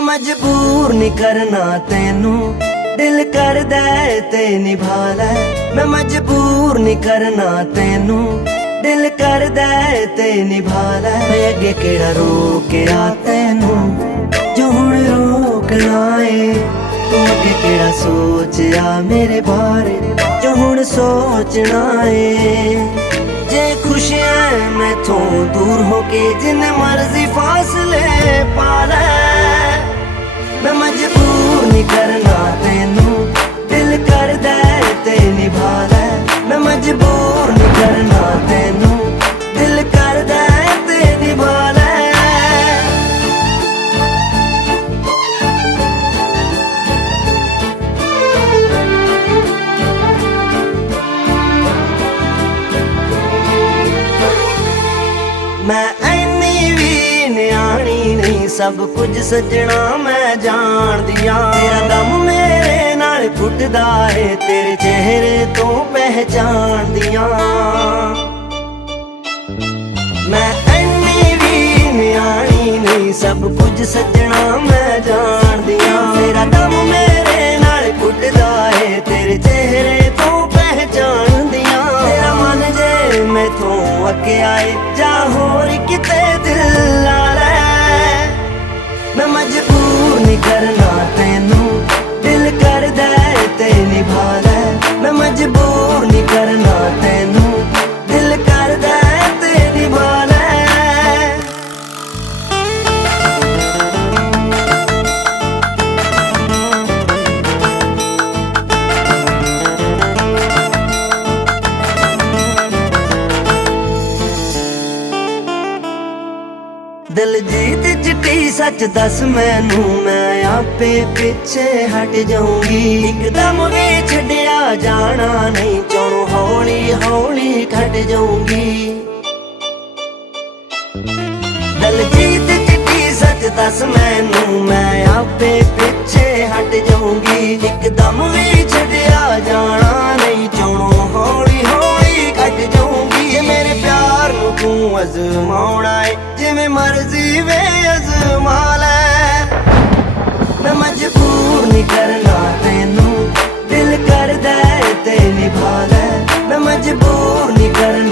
मैं मजबूर नहीं करना तेनू, दिल करदा ते निभा लै। मैं मजबूर नहीं करना तेनू, दिल करदा ते निभा लै। मैं अगे केड़ा रोकया तेनू जो हुण रोकना है। तू अगे केड़ा सोचया मेरे बारे जो हुण सोचना है। जे खुश है मैथों दूर होके जिन्ने मर्जी फासले पा लै। मैं मजबूर नहीं करना तेनू, दिल करदा ते निभा लै। मैं मजबूर नहीं करना तेनू, दिल करदा ते निभा लै। मैं ऐनी भी न्याणी नहीं, सब कुछ सजना मैं जान दिया। तेरा दम मेरे नाल घुटदा है, तेरे चेहरे तो पहचान दिया। मैं ऐनी भी न्याणी नहीं, सब कुछ सजना मैं जान दिया। तेरा दम मेरे नाल घुटदा है, तेरे चेहरे तो पहचान दिया। तेरा मन जे मैथों अगे आए जा होर किते दिल ला लै। मैं मजबूर नहीं करना तेनू, दिल करदा ते निभा लै। मैं मजबूर नहीं करना तेनू, दिल करदा ते निभा लै। दिलजीत चिट्टी सच दस मैनू, मैं आपे पिछे हट जाऊंगी। एकदम भी छड्या जाना नहीं, चोरों हौली हौली खट जाऊंगी। दिलजीत चिट्टी सच दस मैनू, मैं आपे पिछे हट जाऊंगी। एकदम भी छड्या जाना नहीं, चोरों हौली हौली खट जाऊंगी। ये मेरे प्यार नू तू अजमाउणा है, जिवें मर्जी वे अजमा लै। मैं मजबूर नहीं करना तेनू, दिल करदा ते निभा लै। मैं मजबूर नहीं करना